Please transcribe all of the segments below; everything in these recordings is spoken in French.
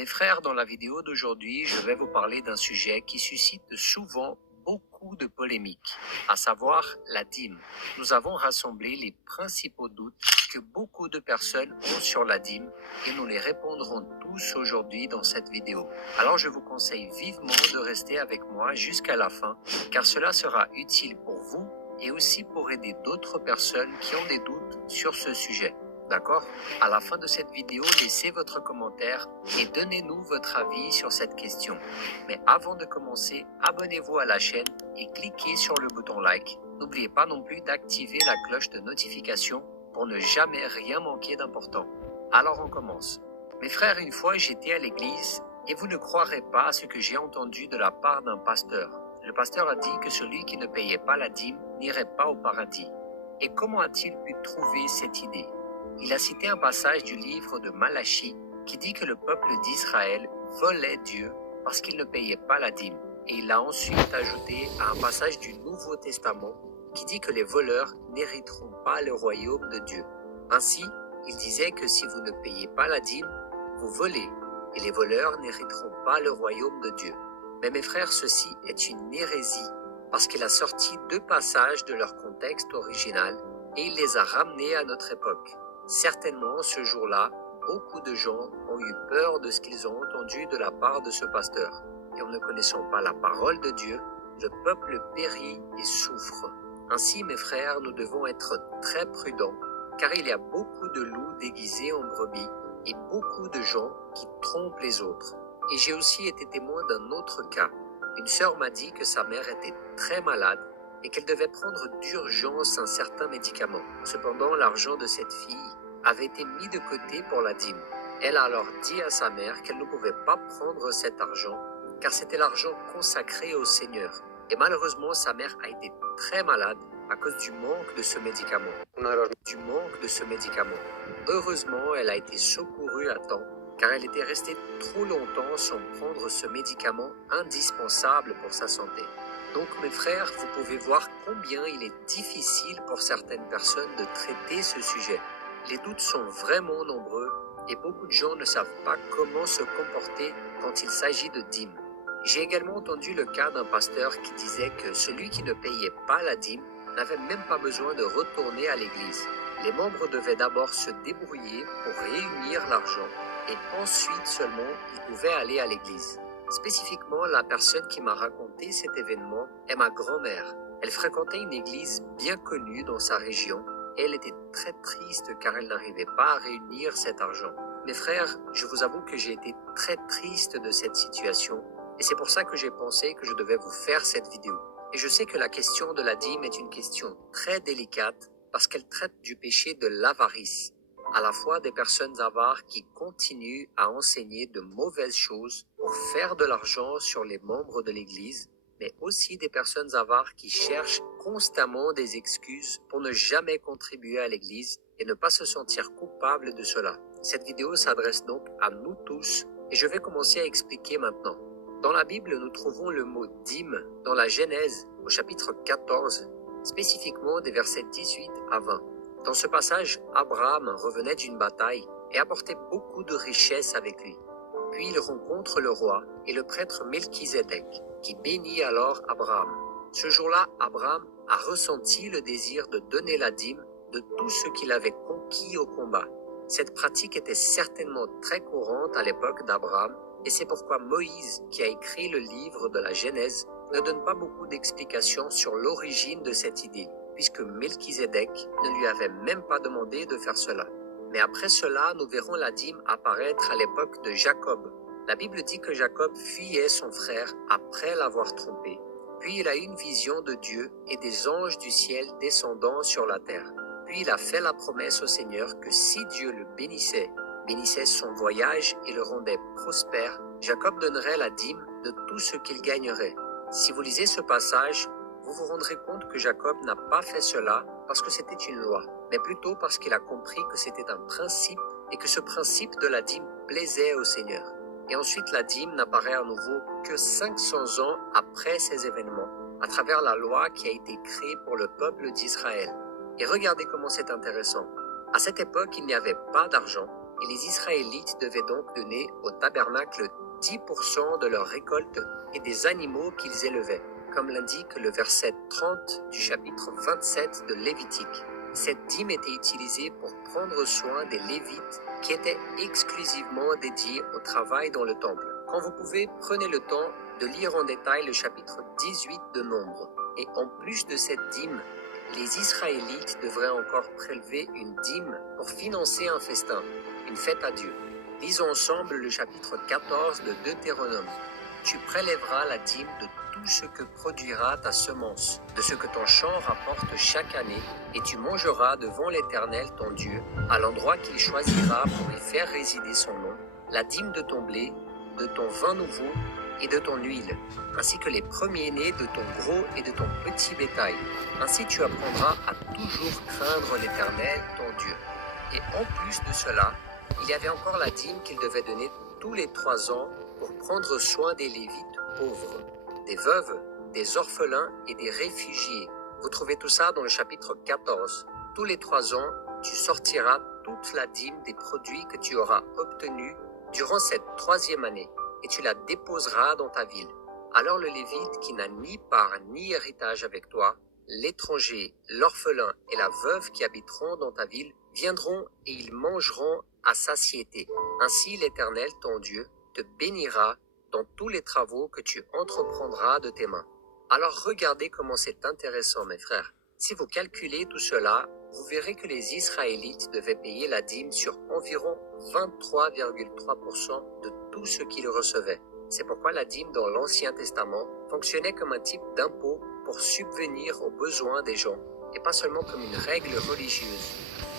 Mes frères, dans la vidéo d'aujourd'hui, je vais vous parler d'un sujet qui suscite souvent beaucoup de polémiques, à savoir la dîme. Nous avons rassemblé les principaux doutes que beaucoup de personnes ont sur la dîme et nous les répondrons tous aujourd'hui dans cette vidéo. Alors je vous conseille vivement de rester avec moi jusqu'à la fin, car cela sera utile pour vous et aussi pour aider d'autres personnes qui ont des doutes sur ce sujet. D'accord? À la fin de cette vidéo, laissez votre commentaire et donnez-nous votre avis sur cette question. Mais avant de commencer, abonnez-vous à la chaîne et cliquez sur le bouton like. N'oubliez pas non plus d'activer la cloche de notification pour ne jamais rien manquer d'important. Alors on commence. Mes frères, une fois j'étais à l'église et vous ne croirez pas à ce que j'ai entendu de la part d'un pasteur. Le pasteur a dit que celui qui ne payait pas la dîme n'irait pas au paradis. Et comment a-t-il pu trouver cette idée? Il a cité un passage du livre de Malachie qui dit que le peuple d'Israël volait Dieu parce qu'il ne payait pas la dîme. Et il a ensuite ajouté à un passage du Nouveau Testament qui dit que les voleurs n'hériteront pas le royaume de Dieu. Ainsi, il disait que si vous ne payez pas la dîme, vous volez, et les voleurs n'hériteront pas le royaume de Dieu. Mais mes frères, ceci est une hérésie, parce qu'il a sorti deux passages de leur contexte original et il les a ramenés à notre époque. Certainement, ce jour-là, beaucoup de gens ont eu peur de ce qu'ils ont entendu de la part de ce pasteur. Et en ne connaissant pas la parole de Dieu, le peuple périt et souffre. Ainsi, mes frères, nous devons être très prudents, car il y a beaucoup de loups déguisés en brebis et beaucoup de gens qui trompent les autres. Et j'ai aussi été témoin d'un autre cas. Une sœur m'a dit que sa mère était très malade et qu'elle devait prendre d'urgence un certain médicament. Cependant, l'argent de cette fille avait été mis de côté pour la dîme. Elle a alors dit à sa mère qu'elle ne pouvait pas prendre cet argent, car c'était l'argent consacré au Seigneur. Et malheureusement, sa mère a été très malade à cause du manque de ce médicament. Heureusement, elle a été secourue à temps, car elle était restée trop longtemps sans prendre ce médicament indispensable pour sa santé. Donc mes frères, vous pouvez voir combien il est difficile pour certaines personnes de traiter ce sujet. Les doutes sont vraiment nombreux et beaucoup de gens ne savent pas comment se comporter quand il s'agit de dîme. J'ai également entendu le cas d'un pasteur qui disait que celui qui ne payait pas la dîme n'avait même pas besoin de retourner à l'église. Les membres devaient d'abord se débrouiller pour réunir l'argent et ensuite seulement ils pouvaient aller à l'église. Spécifiquement, la personne qui m'a raconté cet événement est ma grand-mère. Elle fréquentait une église bien connue dans sa région et elle était très triste car elle n'arrivait pas à réunir cet argent. Mes frères, je vous avoue que j'ai été très triste de cette situation et c'est pour ça que j'ai pensé que je devais vous faire cette vidéo. Et je sais que la question de la dîme est une question très délicate parce qu'elle traite du péché de l'avarice. À la fois des personnes avares qui continuent à enseigner de mauvaises choses pour faire de l'argent sur les membres de l'Église, mais aussi des personnes avares qui cherchent constamment des excuses pour ne jamais contribuer à l'Église et ne pas se sentir coupable de cela. Cette vidéo s'adresse donc à nous tous et je vais commencer à expliquer maintenant. Dans la Bible, nous trouvons le mot dîme dans la Genèse au chapitre 14, spécifiquement des versets 18 à 20. Dans ce passage, Abraham revenait d'une bataille et apportait beaucoup de richesses avec lui. Puis il rencontre le roi et le prêtre Melchizedek, qui bénit alors Abraham. Ce jour-là, Abraham a ressenti le désir de donner la dîme de tout ce qu'il avait conquis au combat. Cette pratique était certainement très courante à l'époque d'Abraham, et c'est pourquoi Moïse, qui a écrit le livre de la Genèse, ne donne pas beaucoup d'explications sur l'origine de cette idée, puisque Melchizedek ne lui avait même pas demandé de faire cela. Mais après cela, nous verrons la dîme apparaître à l'époque de Jacob. La Bible dit que Jacob fuyait son frère après l'avoir trompé. Puis il a eu une vision de Dieu et des anges du ciel descendant sur la terre. Puis il a fait la promesse au Seigneur que si Dieu le bénissait son voyage et le rendait prospère, Jacob donnerait la dîme de tout ce qu'il gagnerait. Si vous lisez ce passage, vous vous rendrez compte que Jacob n'a pas fait cela parce que c'était une loi, mais plutôt parce qu'il a compris que c'était un principe et que ce principe de la dîme plaisait au Seigneur. Et ensuite, la dîme n'apparaît à nouveau que 500 ans après ces événements, à travers la loi qui a été créée pour le peuple d'Israël. Et regardez comment c'est intéressant. À cette époque, il n'y avait pas d'argent, et les Israélites devaient donc donner au tabernacle 10% de leur récolte et des animaux qu'ils élevaient, comme l'indique le verset 30 du chapitre 27 de Lévitique. Cette dîme était utilisée pour prendre soin des Lévites qui étaient exclusivement dédiés au travail dans le temple. Quand vous pouvez, prenez le temps de lire en détail le chapitre 18 de Nombre. Et en plus de cette dîme, les Israélites devraient encore prélever une dîme pour financer un festin, une fête à Dieu. Lisons ensemble le chapitre 14 de Deutéronome. Tu prélèveras la dîme de tout ce que produira ta semence, de ce que ton champ rapporte chaque année, et tu mangeras devant l'Éternel ton Dieu, à l'endroit qu'il choisira pour y faire résider son nom, la dîme de ton blé, de ton vin nouveau et de ton huile, ainsi que les premiers-nés de ton gros et de ton petit bétail. Ainsi tu apprendras à toujours craindre l'Éternel ton Dieu. Et en plus de cela, il y avait encore la dîme qu'il devait donner tous les 3 ans pour prendre soin des Lévites pauvres, des veuves, des orphelins et des réfugiés. Vous trouvez tout ça dans le chapitre 14. Tous les 3 ans, tu sortiras toute la dîme des produits que tu auras obtenus durant cette 3e année, et tu la déposeras dans ta ville. Alors le Lévite qui n'a ni part ni héritage avec toi, l'étranger, l'orphelin et la veuve qui habiteront dans ta ville viendront et ils mangeront à satiété. Ainsi l'Éternel, ton Dieu, te bénira dans tous les travaux que tu entreprendras de tes mains. Alors regardez comment c'est intéressant, mes frères. Si vous calculez tout cela, vous verrez que les Israélites devaient payer la dîme sur environ 23,3% de tout ce qu'ils recevaient. C'est pourquoi la dîme dans l'Ancien Testament fonctionnait comme un type d'impôt pour subvenir aux besoins des gens, et pas seulement comme une règle religieuse.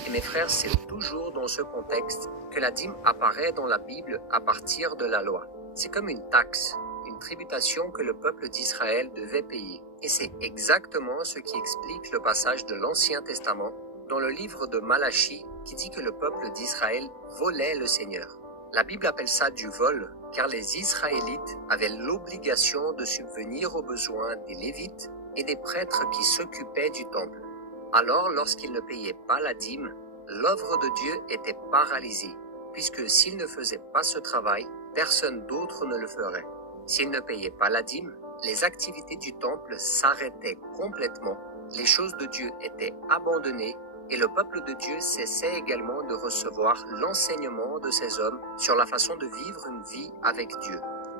Et mes frères, c'est toujours dans ce contexte que la dîme apparaît dans la Bible à partir de la loi. C'est comme une taxe, une tributation que le peuple d'Israël devait payer. Et c'est exactement ce qui explique le passage de l'Ancien Testament dans le livre de Malachie qui dit que le peuple d'Israël volait le Seigneur. La Bible appelle ça du vol, car les Israélites avaient l'obligation de subvenir aux besoins des Lévites et des prêtres qui s'occupaient du temple. Alors, lorsqu'ils ne payaient pas la dîme, l'œuvre de Dieu était paralysée, puisque s'ils ne faisaient pas ce travail, personne d'autre ne le ferait. S'ils ne payaient pas la dîme, les activités du temple s'arrêtaient complètement, les choses de Dieu étaient abandonnées, et le peuple de Dieu cessait également de recevoir l'enseignement de ces hommes sur la façon de vivre une vie avec Dieu.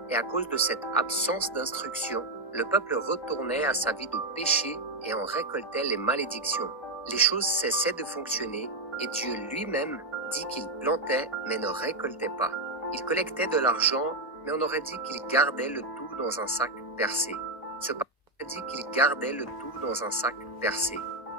Et à cause de cette absence d'instruction, le peuple retournait à sa vie de péché et en récoltait les malédictions. Les choses cessaient de fonctionner et Dieu lui-même dit qu'il plantait mais ne récoltait pas. Il collectait de l'argent, mais on aurait dit qu'il gardait le tout dans un sac percé.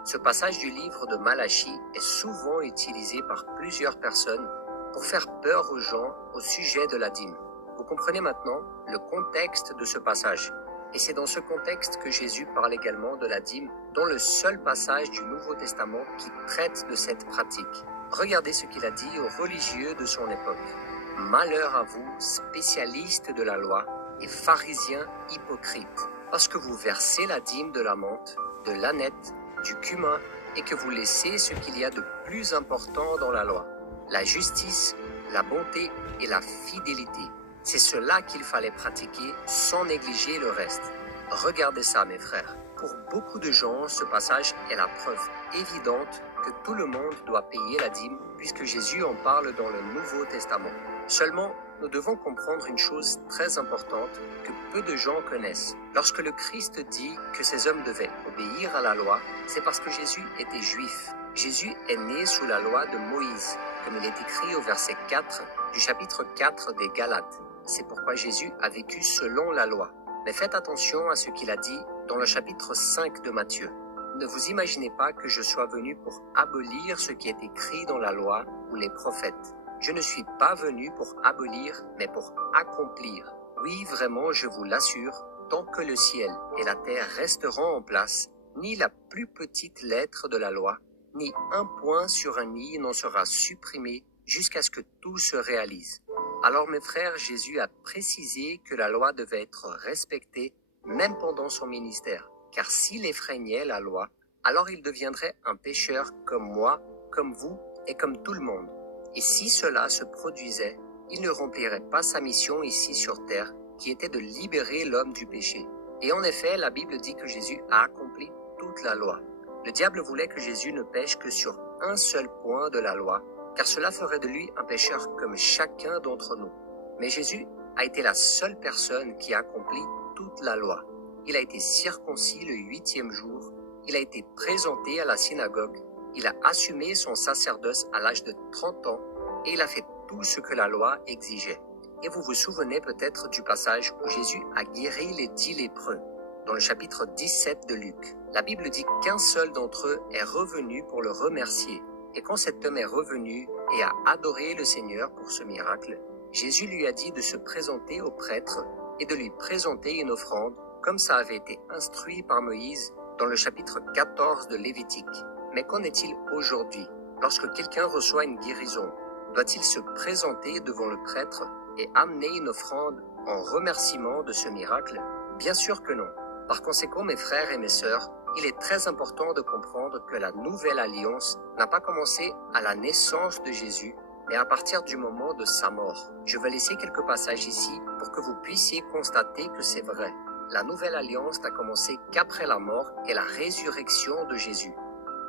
Ce passage du livre de Malachie est souvent utilisé par plusieurs personnes pour faire peur aux gens au sujet de la dîme. Vous comprenez maintenant le contexte de ce passage. Et c'est dans ce contexte que Jésus parle également de la dîme, dans le seul passage du Nouveau Testament qui traite de cette pratique. Regardez ce qu'il a dit aux religieux de son époque. « Malheur à vous, spécialistes de la loi et pharisiens hypocrites, parce que vous versez la dîme de la menthe, de l'âneth, du cumin, et que vous laissez ce qu'il y a de plus important dans la loi, la justice, la bonté et la fidélité. C'est cela qu'il fallait pratiquer sans négliger le reste. Regardez ça, mes frères. Pour beaucoup de gens, ce passage est la preuve évidente que tout le monde doit payer la dîme, puisque Jésus en parle dans le Nouveau Testament. Seulement, nous devons comprendre une chose très importante que peu de gens connaissent. Lorsque le Christ dit que ces hommes devaient obéir à la loi, c'est parce que Jésus était juif. Jésus est né sous la loi de Moïse, comme il est écrit au verset 4 du chapitre 4 des Galates. C'est pourquoi Jésus a vécu selon la loi. Mais faites attention à ce qu'il a dit dans le chapitre 5 de Matthieu. Ne vous imaginez pas que je sois venu pour abolir ce qui est écrit dans la loi ou les prophètes. Je ne suis pas venu pour abolir, mais pour accomplir. Oui, vraiment, je vous l'assure, tant que le ciel et la terre resteront en place, ni la plus petite lettre de la loi, ni un point sur un i n'en sera supprimé jusqu'à ce que tout se réalise. Alors mes frères, Jésus a précisé que la loi devait être respectée même pendant son ministère, car s'il effrégnait la loi, alors il deviendrait un pécheur comme moi, comme vous et comme tout le monde. Et si cela se produisait, il ne remplirait pas sa mission ici sur terre, qui était de libérer l'homme du péché. Et en effet, la Bible dit que Jésus a accompli toute la loi. Le diable voulait que Jésus ne pêche que sur un seul point de la loi, car cela ferait de lui un pécheur comme chacun d'entre nous. Mais Jésus a été la seule personne qui a accompli toute la loi. Il a été circoncis le 8e jour, il a été présenté à la synagogue, il a assumé son sacerdoce à l'âge de 30 ans et il a fait tout ce que la loi exigeait. Et vous vous souvenez peut-être du passage où Jésus a guéri les 10 lépreux, dans le chapitre 17 de Luc. La Bible dit qu'un seul d'entre eux est revenu pour le remercier. Et quand cet homme est revenu et a adoré le Seigneur pour ce miracle, Jésus lui a dit de se présenter au prêtre et de lui présenter une offrande, comme ça avait été instruit par Moïse dans le chapitre 14 de Lévitique. Mais qu'en est-il aujourd'hui? Lorsque quelqu'un reçoit une guérison, doit-il se présenter devant le prêtre et amener une offrande en remerciement de ce miracle? Bien sûr que non. Par conséquent, mes frères et mes sœurs, il est très important de comprendre que la nouvelle alliance n'a pas commencé à la naissance de Jésus, mais à partir du moment de sa mort. Je vais laisser quelques passages ici pour que vous puissiez constater que c'est vrai. La nouvelle alliance n'a commencé qu'après la mort et la résurrection de Jésus.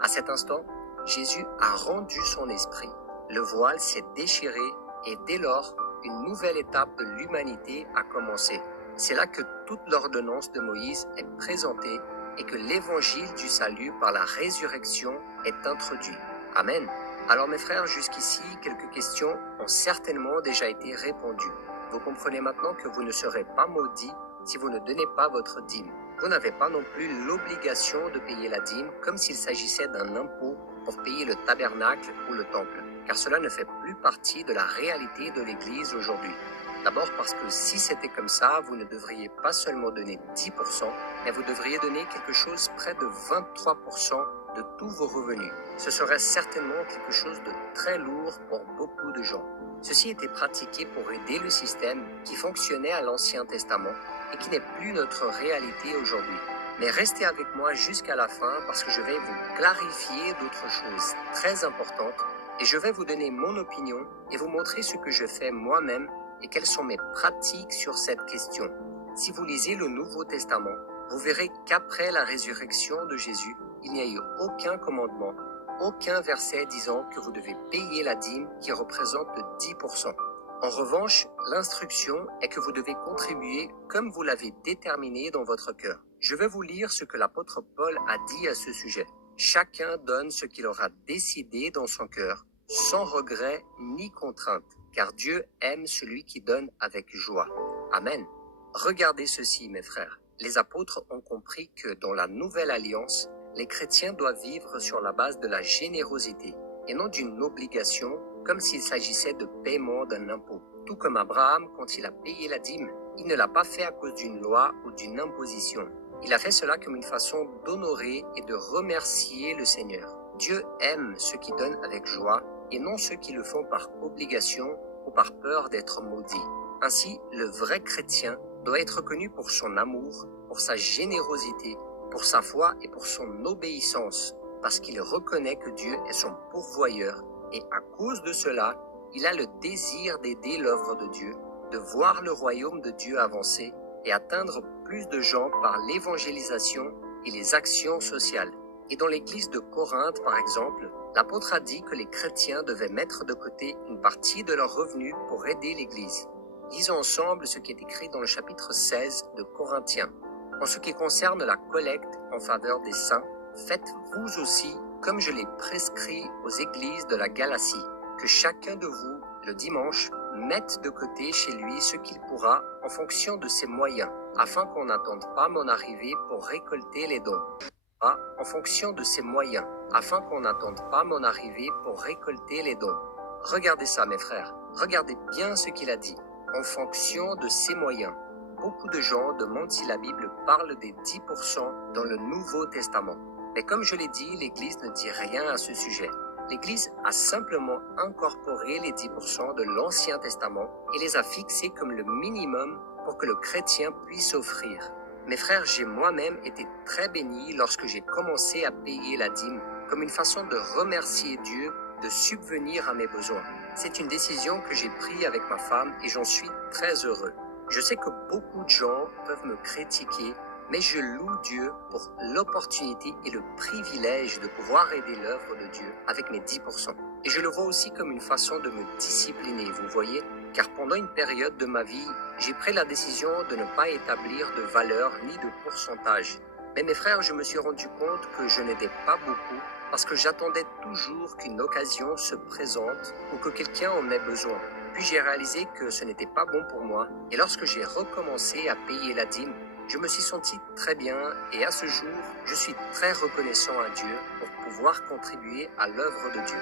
À cet instant, Jésus a rendu son esprit. Le voile s'est déchiré et dès lors, une nouvelle étape de l'humanité a commencé. C'est là que toute l'ordonnance de Moïse est présentée et que l'évangile du salut par la résurrection est introduit. Amen. Alors mes frères, jusqu'ici, quelques questions ont certainement déjà été répondues. Vous comprenez maintenant que vous ne serez pas maudits si vous ne donnez pas votre dîme. Vous n'avez pas non plus l'obligation de payer la dîme comme s'il s'agissait d'un impôt pour payer le tabernacle ou le temple, car cela ne fait plus partie de la réalité de l'Église aujourd'hui. D'abord parce que si c'était comme ça, vous ne devriez pas seulement donner 10%, mais vous devriez donner quelque chose près de 23% de tous vos revenus. Ce serait certainement quelque chose de très lourd pour beaucoup de gens. Ceci était pratiqué pour aider le système qui fonctionnait à l'Ancien Testament et qui n'est plus notre réalité aujourd'hui. Mais restez avec moi jusqu'à la fin parce que je vais vous clarifier d'autres choses très importantes et je vais vous donner mon opinion et vous montrer ce que je fais moi-même et quelles sont mes pratiques sur cette question. Si vous lisez le Nouveau Testament, vous verrez qu'après la résurrection de Jésus, il n'y a eu aucun commandement, aucun verset disant que vous devez payer la dîme qui représente 10%. En revanche, l'instruction est que vous devez contribuer comme vous l'avez déterminé dans votre cœur. Je vais vous lire ce que l'apôtre Paul a dit à ce sujet. Chacun donne ce qu'il aura décidé dans son cœur, sans regret ni contrainte, car Dieu aime celui qui donne avec joie. Amen. Regardez ceci, mes frères. Les apôtres ont compris que dans la nouvelle alliance, les chrétiens doivent vivre sur la base de la générosité et non d'une obligation comme s'il s'agissait de paiement d'un impôt. Tout comme Abraham, quand il a payé la dîme, il ne l'a pas fait à cause d'une loi ou d'une imposition. Il a fait cela comme une façon d'honorer et de remercier le Seigneur. Dieu aime ceux qui donnent avec joie et non ceux qui le font par obligation ou par peur d'être maudits. Ainsi, le vrai chrétien doit être connu pour son amour, pour sa générosité, pour sa foi et pour son obéissance, parce qu'il reconnaît que Dieu est son pourvoyeur et à cause de cela, il a le désir d'aider l'œuvre de Dieu, de voir le royaume de Dieu avancer et atteindre plus de gens par l'évangélisation et les actions sociales. Et dans l'église de Corinthe, par exemple, l'apôtre a dit que les chrétiens devaient mettre de côté une partie de leurs revenus pour aider l'église. Lisons ensemble ce qui est écrit dans le chapitre 16 de Corinthiens. En ce qui concerne la collecte en faveur des saints, faites vous aussi comme je l'ai prescrit aux églises de la Galatie, que chacun de vous, le dimanche, mette de côté chez lui ce qu'il pourra en fonction de ses moyens, afin qu'on n'attende pas mon arrivée pour récolter les dons. En fonction de ses moyens, afin qu'on n'attende pas mon arrivée pour récolter les dons. Regardez ça, mes frères. Regardez bien ce qu'il a dit. En fonction de ses moyens. Beaucoup de gens demandent si la Bible parle des 10% dans le Nouveau Testament. Mais comme je l'ai dit, l'Église ne dit rien à ce sujet. L'Église a simplement incorporé les 10% de l'Ancien Testament et les a fixés comme le minimum pour que le chrétien puisse offrir. Mes frères, j'ai moi-même été très béni lorsque j'ai commencé à payer la dîme comme une façon de remercier Dieu de subvenir à mes besoins. C'est une décision que j'ai prise avec ma femme et j'en suis très heureux. Je sais que beaucoup de gens peuvent me critiquer, mais je loue Dieu pour l'opportunité et le privilège de pouvoir aider l'œuvre de Dieu avec mes 10%. Et je le vois aussi comme une façon de me discipliner, vous voyez, car pendant une période de ma vie, j'ai pris la décision de ne pas établir de valeur ni de pourcentage. Mais mes frères, je me suis rendu compte que je n'aidais pas beaucoup parce que j'attendais toujours qu'une occasion se présente ou que quelqu'un en ait besoin. Puis j'ai réalisé que ce n'était pas bon pour moi et lorsque j'ai recommencé à payer la dîme, je me suis senti très bien et à ce jour, je suis très reconnaissant à Dieu pour pouvoir contribuer à l'œuvre de Dieu.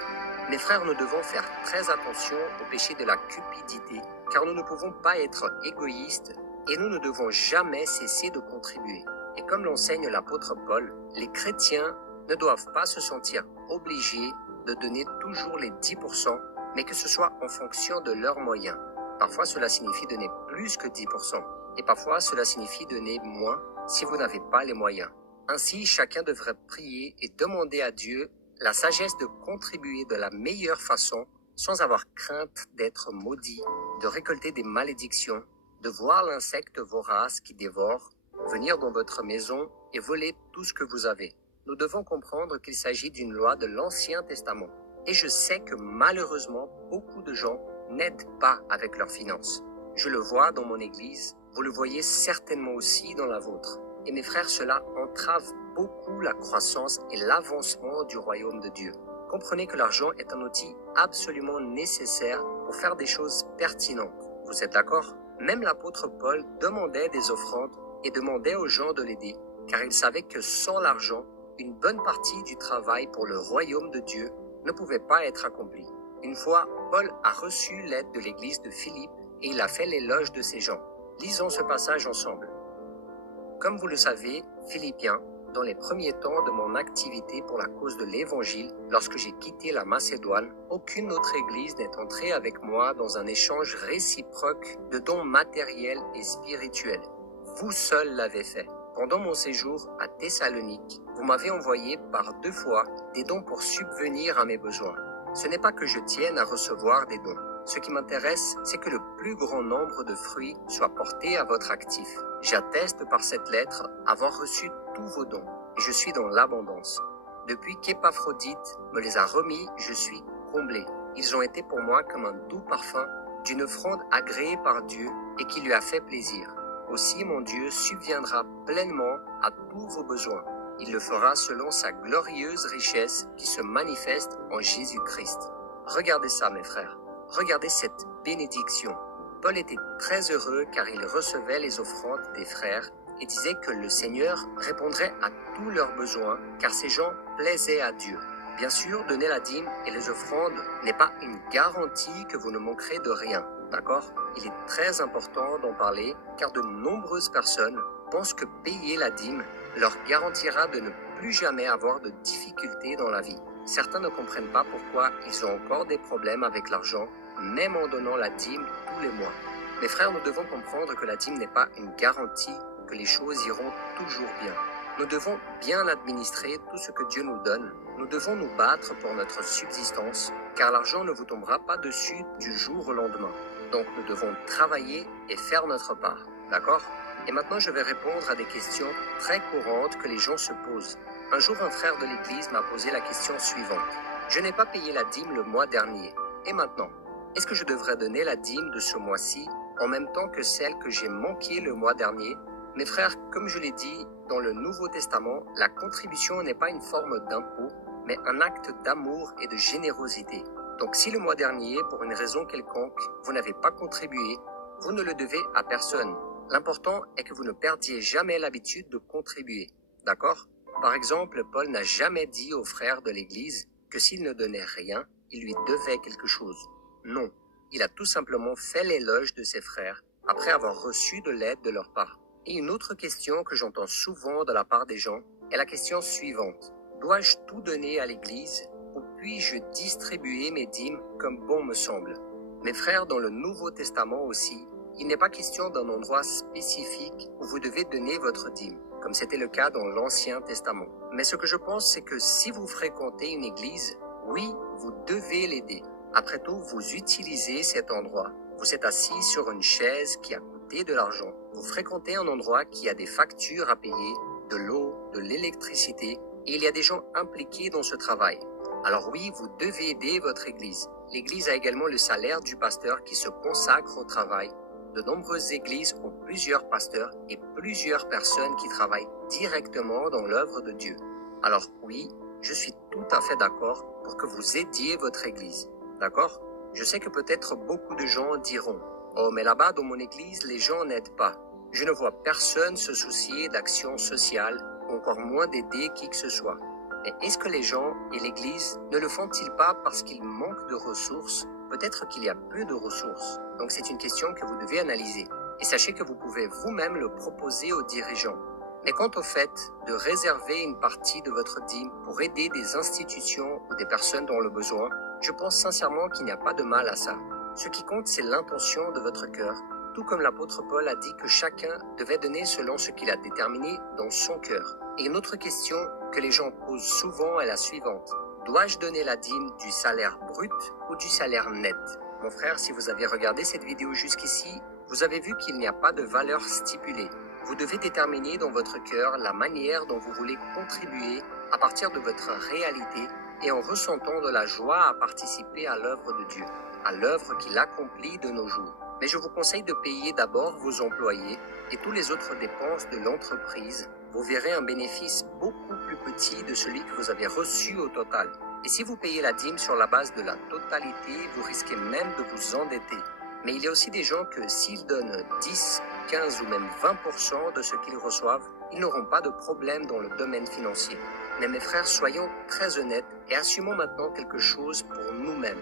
Mes frères, nous devons faire très attention au péché de la cupidité car nous ne pouvons pas être égoïstes et nous ne devons jamais cesser de contribuer. Et comme l'enseigne l'apôtre Paul, les chrétiens ne doivent pas se sentir obligés de donner toujours les 10%, mais que ce soit en fonction de leurs moyens. Parfois, cela signifie donner plus que 10%, et parfois, cela signifie donner moins si vous n'avez pas les moyens. Ainsi, chacun devrait prier et demander à Dieu la sagesse de contribuer de la meilleure façon sans avoir crainte d'être maudit, de récolter des malédictions, de voir l'insecte vorace qui dévore, venir dans votre maison et voler tout ce que vous avez. Nous devons comprendre qu'il s'agit d'une loi de l'Ancien Testament. Et je sais que malheureusement, beaucoup de gens n'aident pas avec leurs finances. Je le vois dans mon église, vous le voyez certainement aussi dans la vôtre. Et mes frères, cela entrave beaucoup la croissance et l'avancement du royaume de Dieu. Comprenez que l'argent est un outil absolument nécessaire pour faire des choses pertinentes. Vous êtes d'accord? Même l'apôtre Paul demandait des offrandes et demandait aux gens de l'aider, car il savait que sans l'argent, une bonne partie du travail pour le royaume de Dieu ne pouvait pas être accompli. Une fois, Paul a reçu l'aide de l'église de Philippe et il a fait l'éloge de ces gens. Lisons ce passage ensemble. Comme vous le savez, Philippiens, dans les premiers temps de mon activité pour la cause de l'Évangile, lorsque j'ai quitté la Macédoine, aucune autre église n'est entrée avec moi dans un échange réciproque de dons matériels et spirituels. Vous seul l'avez fait. Pendant mon séjour à Thessalonique, vous m'avez envoyé par 2 fois des dons pour subvenir à mes besoins. Ce n'est pas que je tienne à recevoir des dons. Ce qui m'intéresse, c'est que le plus grand nombre de fruits soit porté à votre actif. J'atteste par cette lettre avoir reçu tous vos dons et je suis dans l'abondance. Depuis qu'Épaphrodite me les a remis, je suis comblé. Ils ont été pour moi comme un doux parfum d'une offrande agréée par Dieu et qui lui a fait plaisir. Aussi mon Dieu subviendra pleinement à tous vos besoins. Il le fera selon sa glorieuse richesse qui se manifeste en Jésus-Christ. Regardez ça, mes frères. Regardez cette bénédiction. Paul était très heureux car il recevait les offrandes des frères et disait que le Seigneur répondrait à tous leurs besoins car ces gens plaisaient à Dieu. Bien sûr, donner la dîme et les offrandes n'est pas une garantie que vous ne manquerez de rien, d'accord? Il est très important d'en parler car de nombreuses personnes pensent que payer la dîme leur garantira de ne plus jamais avoir de difficultés dans la vie. Certains ne comprennent pas pourquoi ils ont encore des problèmes avec l'argent, même en donnant la dîme tous les mois. Mes frères, nous devons comprendre que la dîme n'est pas une garantie que les choses iront toujours bien. Nous devons bien administrer tout ce que Dieu nous donne. Nous devons nous battre pour notre subsistance, car l'argent ne vous tombera pas dessus du jour au lendemain. Donc nous devons travailler et faire notre part. D'accord? Et maintenant, je vais répondre à des questions très courantes que les gens se posent. Un jour, un frère de l'église m'a posé la question suivante. Je n'ai pas payé la dîme le mois dernier. Et maintenant, est-ce que je devrais donner la dîme de ce mois-ci en même temps que celle que j'ai manquée le mois dernier? Mes frères, comme je l'ai dit, dans le Nouveau Testament, la contribution n'est pas une forme d'impôt, mais un acte d'amour et de générosité. Donc si le mois dernier, pour une raison quelconque, vous n'avez pas contribué, vous ne le devez à personne. L'important est que vous ne perdiez jamais l'habitude de contribuer. D'accord? Par exemple, Paul n'a jamais dit aux frères de l'Église que s'il ne donnait rien, il lui devait quelque chose. Non, il a tout simplement fait l'éloge de ses frères après avoir reçu de l'aide de leur part. Et une autre question que j'entends souvent de la part des gens est la question suivante. Dois-je tout donner à l'Église ou puis-je distribuer mes dîmes comme bon me semble? Mes frères, dans le Nouveau Testament aussi, il n'est pas question d'un endroit spécifique où vous devez donner votre dîme, comme c'était le cas dans l'Ancien Testament. Mais ce que je pense, c'est que si vous fréquentez une église, Oui, vous devez l'aider. Après tout, vous utilisez cet endroit. Vous êtes assis sur une chaise qui a coûté de l'argent. Vous fréquentez un endroit qui a des factures à payer, de l'eau, de l'électricité, et il y a des gens impliqués dans ce travail. Alors oui, vous devez aider votre église. L'église a également le salaire du pasteur qui se consacre au travail. De nombreuses églises ont plusieurs pasteurs et plusieurs personnes qui travaillent directement dans l'œuvre de Dieu. Alors oui, je suis tout à fait d'accord pour que vous aidiez votre église. D'accord? Je sais que peut-être beaucoup de gens diront « Oh, mais là-bas, dans mon église, les gens n'aident pas. Je ne vois personne se soucier d'action sociale, ou encore moins d'aider qui que ce soit. » Mais est-ce que les gens et l'église ne le font-ils pas parce qu'ils manquent de ressources? Peut-être qu'il y a peu de ressources. Donc c'est une question que vous devez analyser. Et sachez que vous pouvez vous-même le proposer aux dirigeants. Mais quant au fait de réserver une partie de votre dîme pour aider des institutions ou des personnes dans le besoin, je pense sincèrement qu'il n'y a pas de mal à ça. Ce qui compte, c'est l'intention de votre cœur, tout comme l'apôtre Paul a dit que chacun devait donner selon ce qu'il a déterminé dans son cœur. Et une autre question que les gens posent souvent est la suivante. Dois-je donner la dîme du salaire brut ou du salaire net? Mon frère, si vous avez regardé cette vidéo jusqu'ici, vous avez vu qu'il n'y a pas de valeur stipulée. Vous devez déterminer dans votre cœur la manière dont vous voulez contribuer à partir de votre réalité et en ressentant de la joie à participer à l'œuvre de Dieu, à l'œuvre qu'il accomplit de nos jours. Mais je vous conseille de payer d'abord vos employés et tous les autres dépenses de l'entreprise. Vous verrez un bénéfice beaucoup plus petit de celui que vous avez reçu au total. Et si vous payez la dîme sur la base de la totalité, vous risquez même de vous endetter. Mais il y a aussi des gens que s'ils donnent 10, 15 ou même 20% de ce qu'ils reçoivent, ils n'auront pas de problème dans le domaine financier. Mais mes frères, soyons très honnêtes et assumons maintenant quelque chose pour nous-mêmes.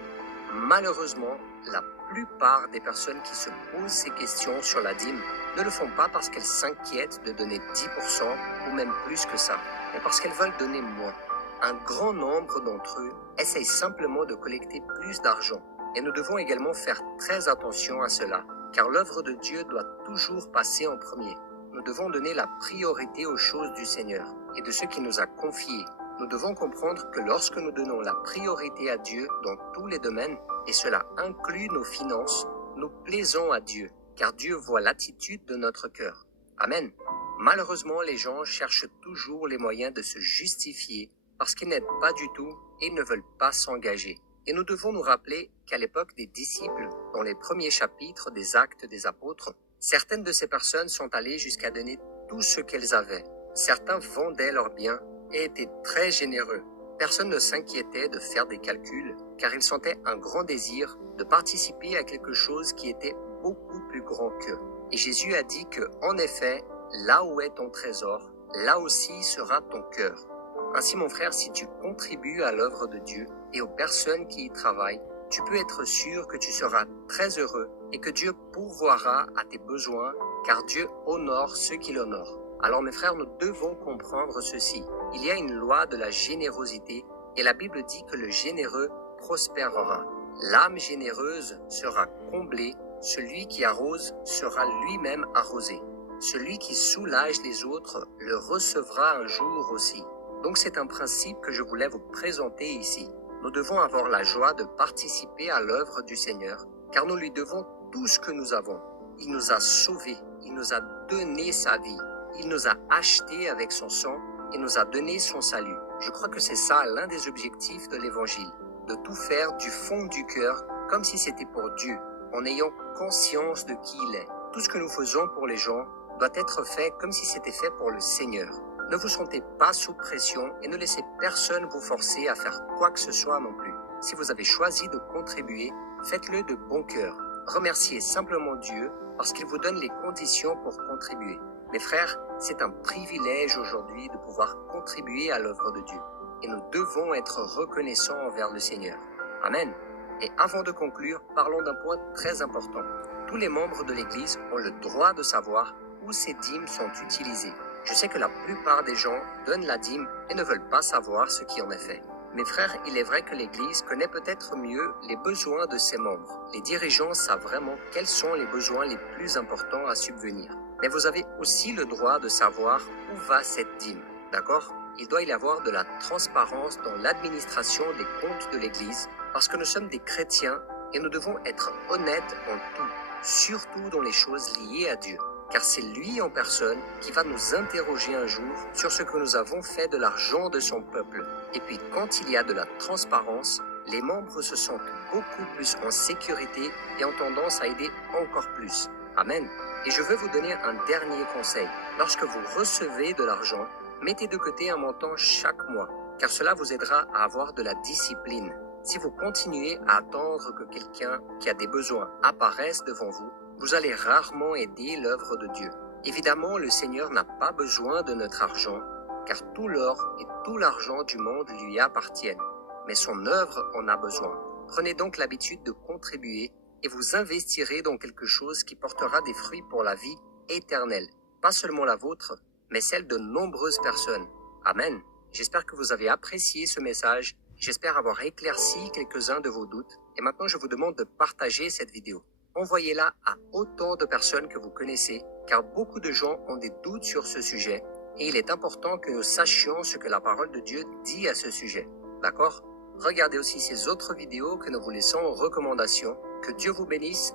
Malheureusement, la plupart des personnes qui se posent ces questions sur la dîme ne le font pas parce qu'elles s'inquiètent de donner 10% ou même plus que ça, mais parce qu'elles veulent donner moins. Un grand nombre d'entre eux essayent simplement de collecter plus d'argent. Et nous devons également faire très attention à cela, car l'œuvre de Dieu doit toujours passer en premier. Nous devons donner la priorité aux choses du Seigneur et de ce qu'il nous a confiés. Nous devons comprendre que lorsque nous donnons la priorité à Dieu dans tous les domaines, et cela inclut nos finances, nous plaisons à Dieu, car Dieu voit l'attitude de notre cœur. Amen. Malheureusement, les gens cherchent toujours les moyens de se justifier parce qu'ils n'aident pas du tout et ils ne veulent pas s'engager. Et nous devons nous rappeler qu'à l'époque des disciples, dans les premiers chapitres des Actes des Apôtres, certaines de ces personnes sont allées jusqu'à donner tout ce qu'elles avaient. Certains vendaient leurs biens et étaient très généreux. Personne ne s'inquiétait de faire des calculs, car ils sentaient un grand désir de participer à quelque chose qui était beaucoup plus grand qu'eux. Et Jésus a dit que, en effet, là où est ton trésor, là aussi sera ton cœur. Ainsi, mon frère, si tu contribues à l'œuvre de Dieu et aux personnes qui y travaillent, tu peux être sûr que tu seras très heureux et que Dieu pourvoira à tes besoins, car Dieu honore ceux qui l'honorent. Alors mes frères, nous devons comprendre ceci. Il y a une loi de la générosité et la Bible dit que le généreux prospérera. L'âme généreuse sera comblée, celui qui arrose sera lui-même arrosé. Celui qui soulage les autres le recevra un jour aussi. Donc c'est un principe que je voulais vous présenter ici. Nous devons avoir la joie de participer à l'œuvre du Seigneur, car nous lui devons tout ce que nous avons. Il nous a sauvés, il nous a donné sa vie, il nous a achetés avec son sang et nous a donné son salut. Je crois que c'est ça l'un des objectifs de l'Évangile, de tout faire du fond du cœur comme si c'était pour Dieu, en ayant conscience de qui il est. Tout ce que nous faisons pour les gens doit être fait comme si c'était fait pour le Seigneur. Ne vous sentez pas sous pression et ne laissez personne vous forcer à faire quoi que ce soit non plus. Si vous avez choisi de contribuer, faites-le de bon cœur. Remerciez simplement Dieu parce qu'il vous donne les conditions pour contribuer. Mes frères, c'est un privilège aujourd'hui de pouvoir contribuer à l'œuvre de Dieu. Et nous devons être reconnaissants envers le Seigneur. Amen. Et avant de conclure, parlons d'un point très important. Tous les membres de l'Église ont le droit de savoir où ces dîmes sont utilisées. Je sais que la plupart des gens donnent la dîme et ne veulent pas savoir ce qui en est fait. Mes frères, il est vrai que l'Église connaît peut-être mieux les besoins de ses membres. Les dirigeants savent vraiment quels sont les besoins les plus importants à subvenir. Mais vous avez aussi le droit de savoir où va cette dîme, d'accord? il doit y avoir de la transparence dans l'administration des comptes de l'Église, parce que nous sommes des chrétiens et nous devons être honnêtes en tout, surtout dans les choses liées à Dieu. Car c'est lui en personne qui va nous interroger un jour sur ce que nous avons fait de l'argent de son peuple. Et puis quand il y a de la transparence, les membres se sentent beaucoup plus en sécurité et ont tendance à aider encore plus. Amen. Et je veux vous donner un dernier conseil. Lorsque vous recevez de l'argent, mettez de côté un montant chaque mois, car cela vous aidera à avoir de la discipline. Si vous continuez à attendre que quelqu'un qui a des besoins apparaisse devant vous, vous allez rarement aider l'œuvre de Dieu. Évidemment, le Seigneur n'a pas besoin de notre argent, car tout l'or et tout l'argent du monde lui appartiennent. Mais son œuvre en a besoin. Prenez donc l'habitude de contribuer et vous investirez dans quelque chose qui portera des fruits pour la vie éternelle. Pas seulement la vôtre, mais celle de nombreuses personnes. Amen. J'espère que vous avez apprécié ce message. J'espère avoir éclairci quelques-uns de vos doutes. Et maintenant, je vous demande de partager cette vidéo. Envoyez-la à autant de personnes que vous connaissez, car beaucoup de gens ont des doutes sur ce sujet, et il est important que nous sachions ce que la parole de Dieu dit à ce sujet. D'accord? Regardez aussi ces autres vidéos que nous vous laissons en recommandation. Que Dieu vous bénisse